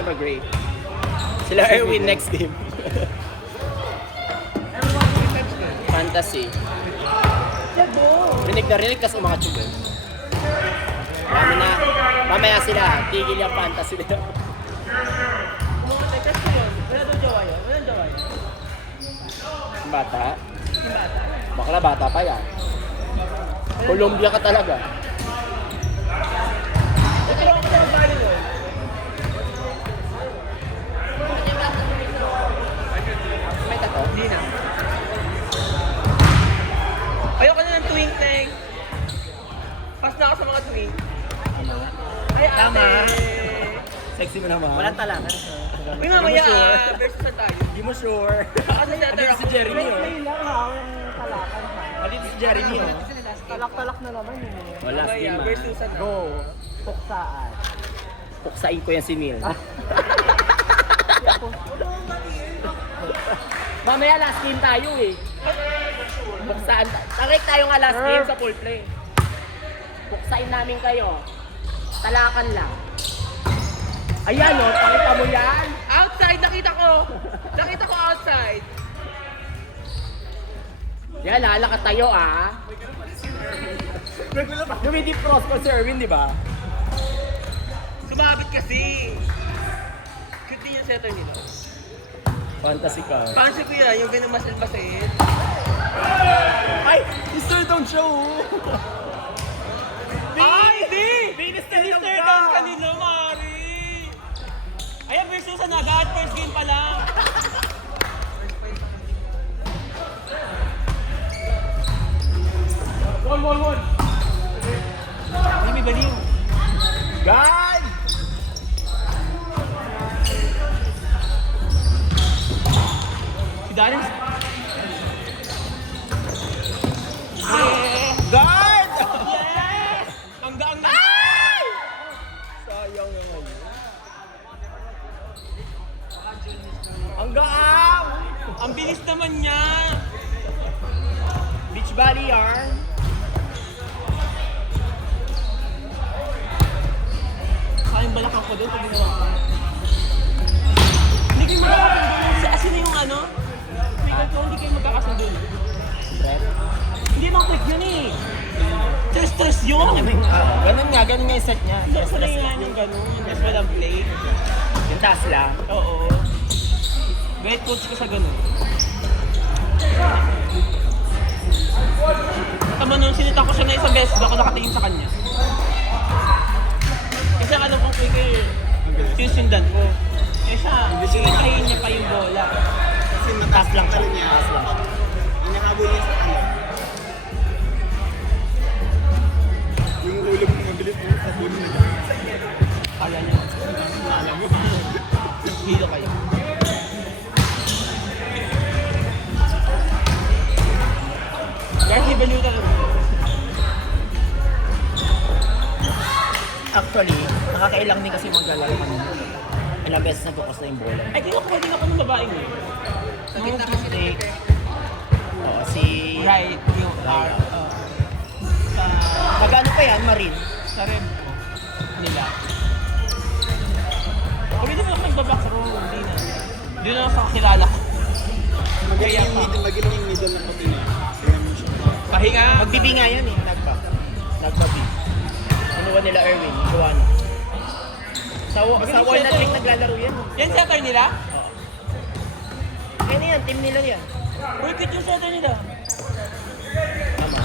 ko mag-rate. Sila Erwin next game. Fantasy. Rinig na rinig, tas umangat yung goal. Marami na. Mamaya sila, tigil yung fantasy nila. Bata? Bakla bata pa yan. Colombia ka talaga. May tato? Hindi na. Ayoko na ng twink, Teng. Pas na ako sa mga twink. Ay, ate. Tama. Sexy mo naman. Walang talakan. Uy, mamaya, versus na tayo. Hindi mo sure. Kasi sa Hindi si Jeremy, oh. Play lang ha, yung talakan ha. Hindi si Jeremy, oh. Talak-talak na naman yun eh. Wala, Mamaya, game, versus na. Go. Puksaan. Puksain ko yan si Neil. Mamaya last game tayo eh. Puksaan. Tarik tayo nga last game sa full play. Puksain namin kayo. Talakan lang. Ayan o, pakita mo yan. Outside, nakita ko. Nakita ko outside. Yan, lalakad tayo ah. Lumidip cross ko si Erwin, di ba? Sumabit kasi. Cute din yung setter nila. Fantasy ka. Pansin ko yan, yung binamasil-masil. Ay! Mr. Don't Show! Ay, hindi! Minister Down kanina, Mari! Ayan, versus na agad. First game pa lang. One. Hindi may baliw. God! Si Darren. God! Yes! Ang gaang na. Sayang naman. Ang gaang! Ang bilis naman niya. Beach Body yarn. Sayang balakang ko doon pag ginawa ko. Hindi kayo magkakasundo. Si Asin na yung ano? Hindi kayo magkakasundo. Hindi mang trick yun eh. Stress yun. Ganun nga yung set niya. Hindi ko lang nga yung gano'n. Yung just walang play. Yung taas lang. Oo. Great coach ko sa gano'n. Tama nung sinita ko siya na isang beses ako nakatingin sa kanya. Kasi ang alam kong quick eh. Sinusundan ko. Eh siya, sinitahin niya pa yung bola. Kasi taas lang siya. Taas lang siya. Inahabol niya sa ano. Yung ulo mo mabilis mo sa ulo niya. Kala niya. Alam mo. Hilo kayo. Guys, di baliw talaga. Actually, nakakailang din kasi maglalaro kami. Ilang beses nagkukos na yung bola. Ay, kinukuha din ako ng babaeng eh. Nakita kasi Oo, si... Right, yung R. Sa... Magano pa yan, Marin? Sa rem nila. Pwede na ako nagbaback row, hindi na. Hindi na sa kakilala ko. Magilong yung middle na puti niya. Pahinga! Magbibi nga yan eh, nagbabi. Inuwan nila Erwin, Juan. Sa Walnut Lake naglalaro yan. Yan setter nila? Kaya na yan, team nila yan. Uy, cute yung setter nila. Tama.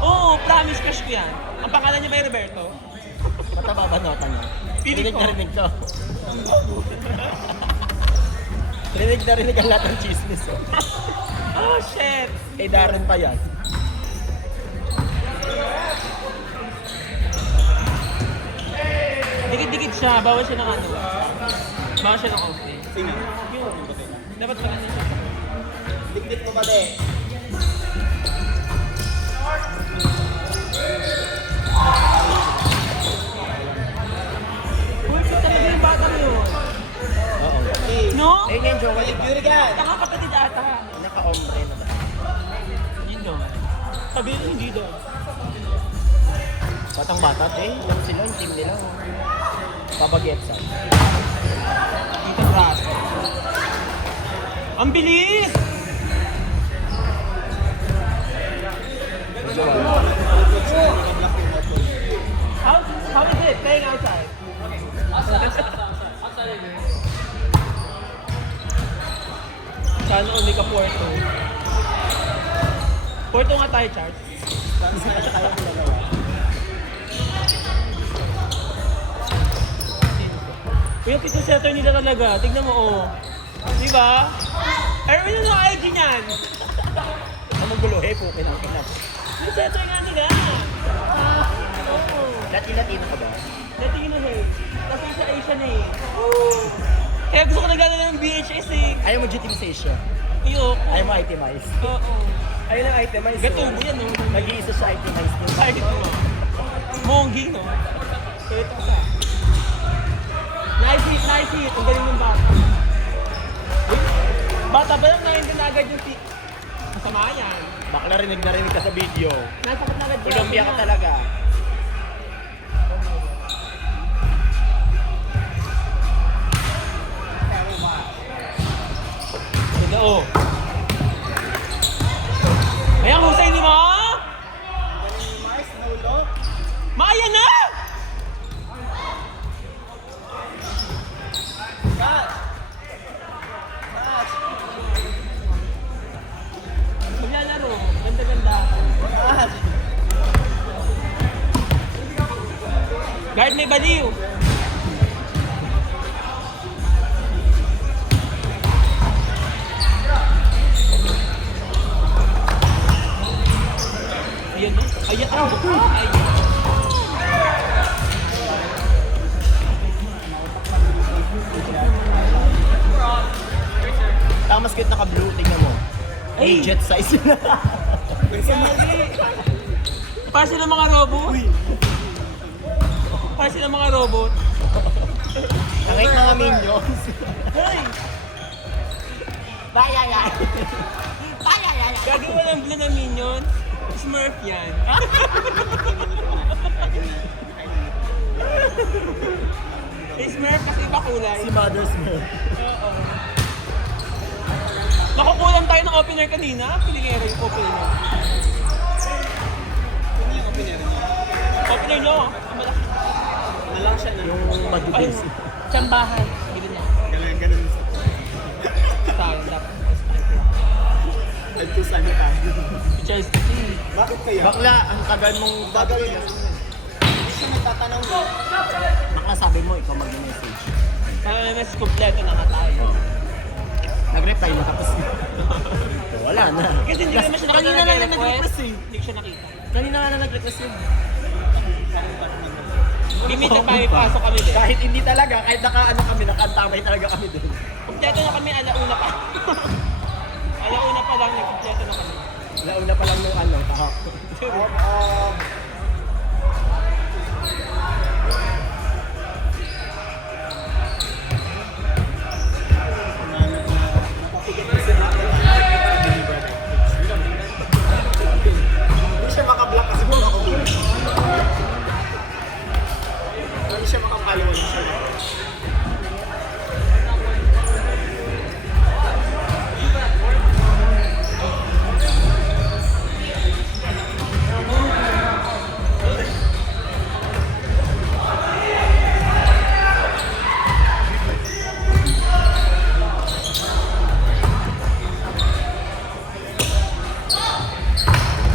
Oo, promise crush ko yan. Ang pangalan niya ba yung Roberto? Mataba ba nota niya? Piling Rinig ko. na rinig ko. Rinig na rinig ang lahat ng chismis. Oh. Oh, shit! Kay Darren pa yan. Dikit-dikit siya, bawal siya ng ano. Bawal siya ng off-day. Sino? Dapat pala niya siya. Dikdik mo ba de? Uy, cute talaga yung bata mo yun. Oo. No? Ayun yung jowa, diba? Yurigan! Nakakapatid ata. Naka-ombre na ba? Yun daw. Sabi nyo hindi daw. Batang bata, eh. Lang sila, yung team nila. Pabagetsan. Sana all may ka-Porto. Porto nga tayo, Charles. Uy, yung pitong setter nila talaga. Tignan mo, oh. Di ba? Erwin, ano ang IG niyan? Ano gulo, po, kinang. Yung setter nga nila. Oo. Latino ka ba? Dating na eh. Kasi sa Asian eh. Kaya gusto ko nagana ng VHS eh. Ayaw mo utilization. Ayoko. Ayaw mo itemize. Oo. Ayaw lang itemize. Gatubo yan, no? Nag-iisa siya itemize din. Kahit ito. Monggi, no? Ito ka. Nice hit, nice hit. Ang galing ng bata. Uy, bata ba lang na agad yung tip? Masama yan. Bakla narinig ka sa video. Nasakot na agad. Colombia ka talaga. Ganda, oh. Ayan, husay ni Ma! Maya na! Maglalaro. Ganda-ganda. Guard, may baliw. Ayan na. Ayan. Ayan. Tamas cute naka-blue, tingnan mo. Ay! Jet size na. Para sila mga robot. Para sila mga robot. Nangit mga minions. Hoy! Bayaya. Gagawa ng blue na minion. Smurf yan. Smurf kasi iba kulay. Si Mother's Milk. Oo. Nakukulam tayo ng opener kanina. Pilingero yung opener. Opener nyo. Ang malaki. Nalang siya na. Yung madubis. Tsambahan. Ganun na. Ganun. Tayo dapat. Nagtusan niya tayo. Charles kasi. Bakit kaya? Bakla, ang tagal mong Gagawin niya. Hindi siya nagtatanong mo. Bakla, sabi mo, ikaw mag-message. Kaya mas kompleto na nga tayo. Nag-reply na tapos. Wala na. Kasi hindi naman siya Kanina lang na nag-request eh. Hindi ko siya nakita. Kanina nga na nag-request yun. Limita pa may pasok kami din. Kahit hindi talaga, kahit naka-ano kami, naka-antamay talaga kami din. Kompleto na kami, alauna pa. Alauna pa lang, kompleto na kami. Launa pa lang nung ano, kahapon. Hindi siya makablock kasi kung ako dito. Hindi siya makapalawan siya.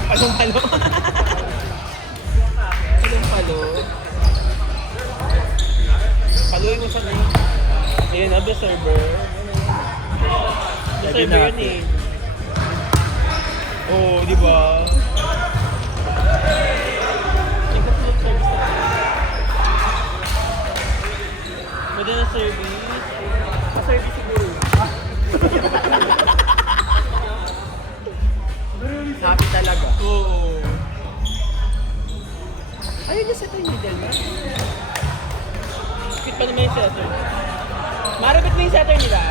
Palong-palo. Palong-palo. Paluin mo siya na yun. Ayun na, the server. The Lagi server yun natin. eh. Oo, di ba? Nagka-flip service na. Pwede na service. Pa-service siguro. Happy talaga. Oo. Ayun yung set yung middle na. Cute pa naman yung setter. Marabit mo yung setter nila.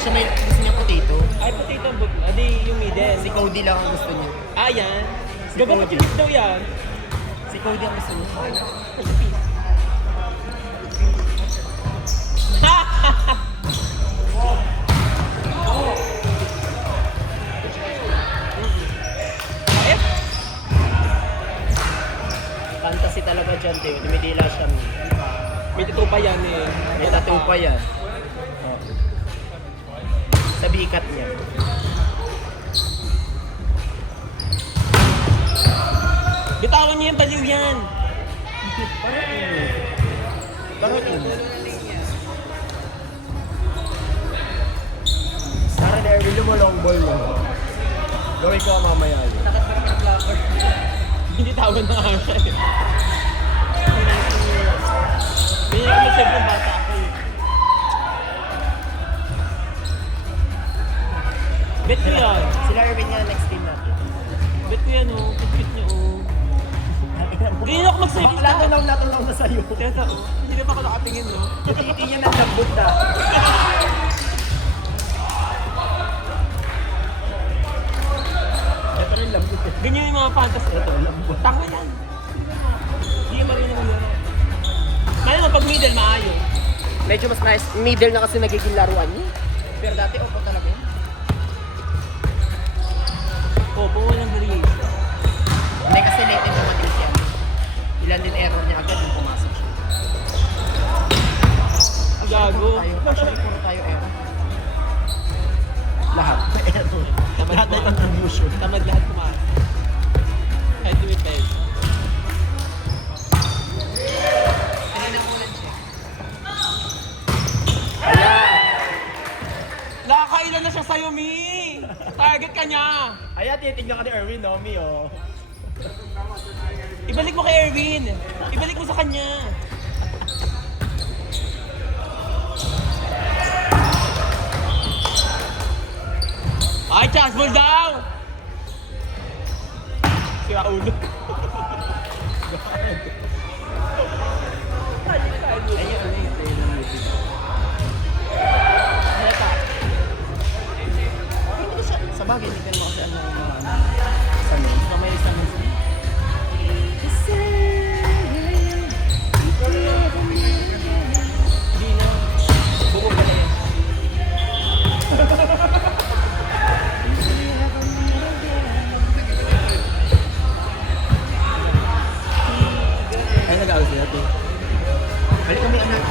Siya may gusto niya potato. Ay, potato ang book. Adi, yung middle. Si Cody lang ang gusto niya. Ah, yan. Si Gagawin Cody. chilip daw yan. Si Cody ang gusto niya. Eh, Fantasy talaga dyan, Teo. Dumidila siya. may tattoo pa yan eh. May tattoo pa yan. Oh. Sa bikat niya. Bitawan niyo yung baliw yan. Bakit ini? Para na Erwin mo long ball mo. Gawin ko mamaya yun. Hindi tawag na ako siya eh. Hindi ko na siyempre bata ako eh. Bet ko yan. Sila Erwin nga next team natin. Bet ko yan oh. Kit niyo oh. Hindi na ako mag-save Bakla to lang na sa'yo. Kaya sa oh. Hindi na pa ako nakatingin no. Titi niya ng lambot na. Ito rin lambot. Ganyan yung mga fantasy. Ito, tanga yan. Hindi yung marinig ang laro. Kaya nga pag middle, maayos. Medyo mas nice. Middle na kasi nagiging laruan niya. Pero dati opo talaga yun. Opo, walang variation. Hindi kasi late din naman din siya. Ilan din error niya agad nung pumasok siya. Gago. Actually, puro tayo error. Lahat. Error. Tamad Lahat na kumain. contribution. Tamad lahat kumain. Head to with head. Ayan. Nakakailan na siya sa'yo, Mi! Target ka niya! Ayan, titignan ka ni Erwin, no? Mi, oh. Ibalik mo kay Erwin! Ibalik mo sa kanya! Ay, chance ball daw! Sira ulo. Ayun, Hindi ko siya, sa bagay, hindi ka naman kasi ano, sa main. Sa may sa main. Hindi na. Buko ka na yan. Ay, nag-out sila ito. Balik kami, anak.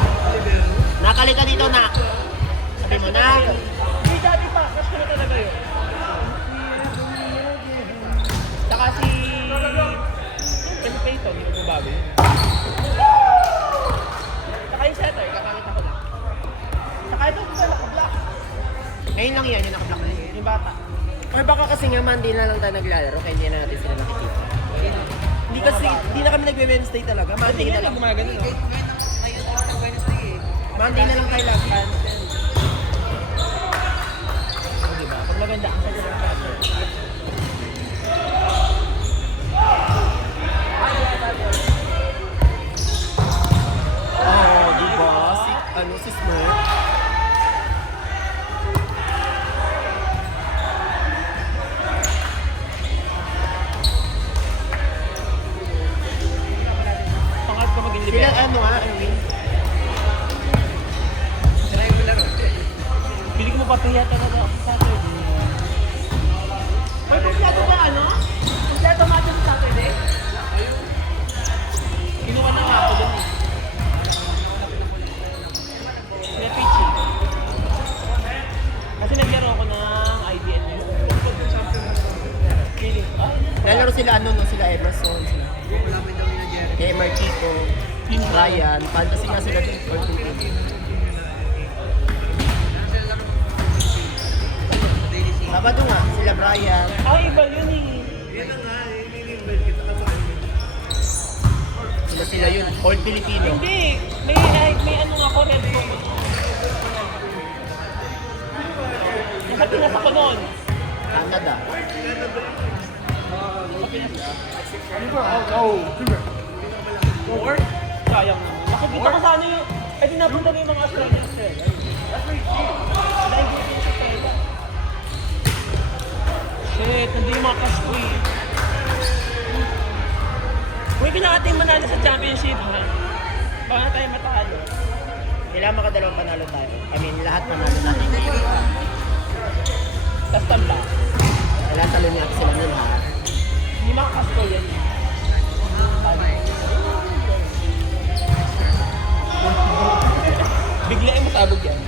Nakalita dito, nak. Sabi mo, nak. Hindi, dati pa. Crush ko na talaga yun. Saka si... Kasi Peyton, hindi magbabago yun. Saka yung setter, kakamit ako na. Saka ito, naka-block. Ngayon lang yan, yung naka-block na yun. Yung bata. Or baka kasi nga Monday na lang tayo naglalaro, kaya hindi na natin sila nakikita. Hindi kasi, hindi na kami nagwe-Wednesday talaga. Monday na lang. Gumagano, no? Monday na lang tayo lagi. Diba? Pag maganda ang sa setter. Oo, di ba? Si Smurf. Pangat ko maging Sila libero. ano nga, Erwin? Pili ko mapapahiya talaga ako sa Saturday. May kumpleto ba ano? Kumpleto natin sa Saturday? Kinuha na nga ako dun eh. Sila Pichi. Kasi naglaro ako ng IDN yun. Feeling ko, Nalaro sila ano, no? Sila Emerson, sila. Kay Marquito, Ryan, fantasy nga sila din. Sabado nga, sila Brian. iba yun eh. Sila yun, all Filipino. Hindi. May ano nga ako, red phone. Nasa Pinas ako noon. Canada. Sa Pinas. Four? Sayang naman. Nakikita ko sana yung... Eh, di napunta na yung mga astronauts eh. Dahil dito yung sa Tela. Shit, nandun yung mga cast ko eh. Huwag kinakating manalo sa championship ha. Baka na tayo matalo. Kailangan makadalawang panalo tayo. I mean, lahat panalo natin. Tapos tamba. Kailangan talo niya sila nun ha. Hindi makakast ko yan. Bigla yung masabog yan.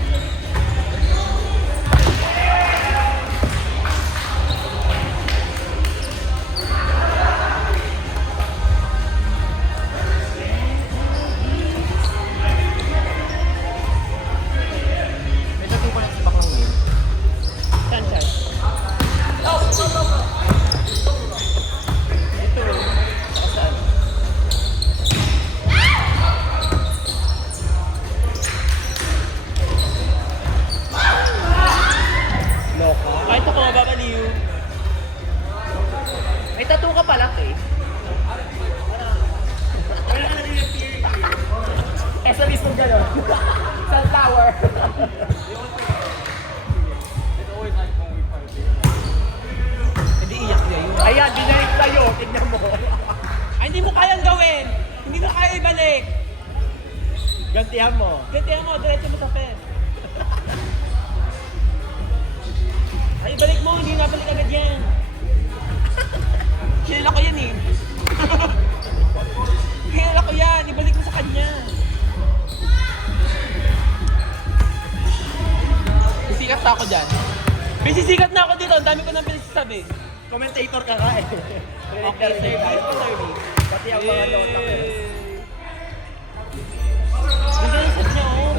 Hindi iyak niya yun. Ayan, binalik sa'yo. Tignan mo. Ay, hindi mo kayang gawin. Hindi mo kaya ibalik. Gantihan mo. Gantihan mo, diretso mo sa pen. Ay, ibalik mo, hindi nga balik agad yan. Kilala ko yan eh. Kilala ko yan, ibalik mo sa kanya. Sisikat na ako dyan. May sisikat na ako dito, ang dami ko nang pinagsasabi. Commentator ka nga eh. Okay, service. Pati ang mga nota ko. Ang galit niya, oh.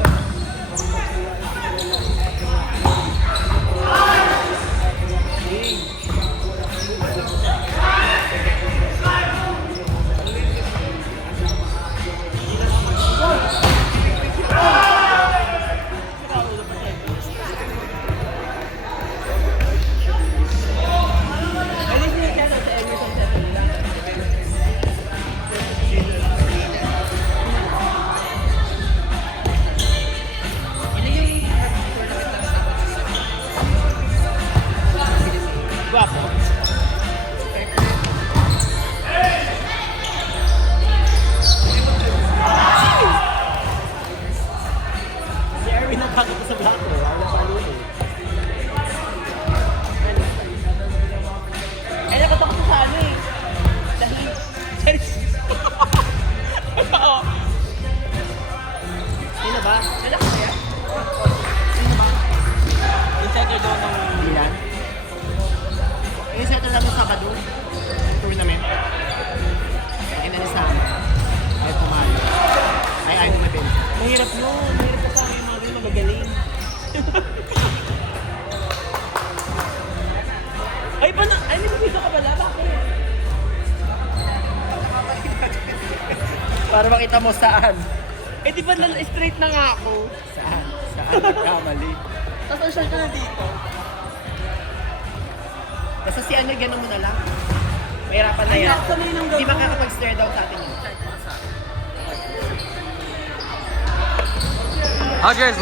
Alis niya siya sa Emerson sa kanila. Guwapo. Si Erwin ang bago ko sa black ko. Wala pa rin eh. Eh, nakatakot sa ano eh. Dahil, Oo. Sino ba? Nalak na yan? Sino ba? Yung second daw ng Milan? Yung settle lang ng Sabado. Tournament. Ay nanisama. Ay pumalo. Ay bumibili. mahirap yun. Mahirap pa sa akin yung mga ganun magagaling. Ay, ay, nagpipito ka pala? Bakit? Para makita mo saan. Eh, di ba straight na nga ako? Saan? Saan nagkamali? Tapos ang short ka na dito. Basta si ano, gano'n mo na lang. Mahirapan na Ay, yan. nakasabay ng Hindi gano'n. makakapag-stare down sa atin yun. How's yours?